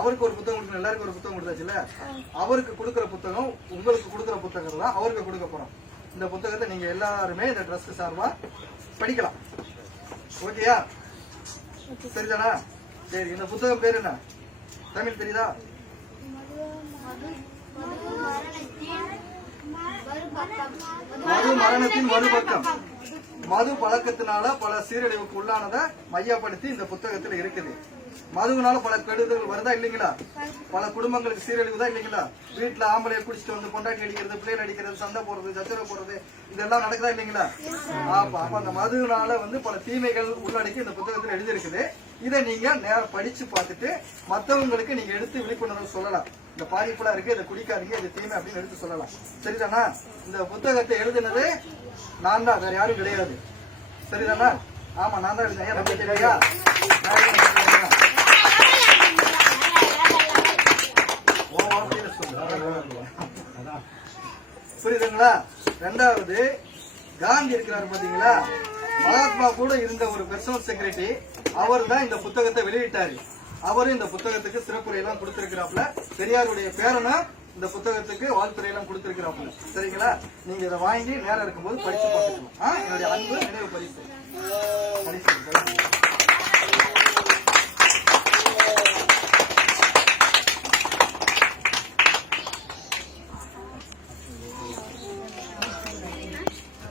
அவருக்கு ஒரு புத்தகம் கொடுக்கணும் எல்லாருக்கும் ஒரு புத்தகம் கொடுத்தாச்சுல்ல? அவருக்கு கொடுக்குற புத்தகம் உங்களுக்கு கொடுக்குற புத்தகம் தான் அவருக்கு கொடுக்க போறோம். இந்த புத்தகத்தை நீங்க எல்லாருமே இந்த ட்ரஸ்ட் சார்பா படிக்கலாம். ஓகேயா? சரிதானா சரி இந்த புத்தகம் பேர் என்ன? தமிழ் தெரியுதா? மது மரணத்தின் மறுபக்கம். மது பழக்கத்தினால பல சீரழிவுக்கு உள்ளானதை மையப்படுத்தி இந்த புத்தகத்துல இருக்குது. மதுவினால பல கெடுதல் வருதா இல்லைங்களா? பல குடும்பங்களுக்கு சீரழிவு தான் இல்லைங்களா? வீட்டுல ஆம்பளைய குடிச்சிட்டு வந்து பொண்டாட்டி அடிக்கிறது பிள்ளைகள் அடிக்கிறது சண்டை போடுறது சச்சரவு போடுறது இதெல்லாம் நடக்குதா இல்லைங்களா? ஆமா அப்ப அந்த மதுவினால வந்து பல தீமைகள் உள்ளடக்கி இந்த புத்தகத்துல எழுதியிருக்குது. இதை நீங்க நேரம் படிச்சு பார்த்துட்டு மத்தவங்களுக்கு நீங்க எடுத்து விழிப்புணர்வு சொல்லலாம். இந்த பாதிப்புலாம் இருக்கு இதை குடிக்காதீங்க இது தீமை அப்படின்னு எடுத்து சொல்லலாம். சரிதானா? இந்த புத்தகத்தை எழுதினது நான் தான் வேற யாரும் கிடையாது. சரிதானா? ஆமா நான் தான் எழுதினேன் ஏன் புரியுதுங்களா? ரெண்டாவது காந்தி இருக்கிறாரு பாத்தீங்களா? மகாத்மா கூட இருந்த ஒரு பெர்சனல் செக்ரட்டரி அவர் தான் இந்த புத்தகத்தை வெளியிட்டாரு. அவரும் இந்த புத்தகத்துக்கு சிறப்புரை எல்லாம் கொடுத்திருக்கிறாப்ல பெரியாருடைய பேரனா இந்த புத்தகத்துக்கு வாழ்த்துறை எல்லாம் சரிங்களா? நீங்க இதை வாங்கி நேரம் இருக்கும்போது படிச்சு பார்த்துக்கணும். ஆ, என்னுடைய அன்பு நினைவு பரிசு பரிசு.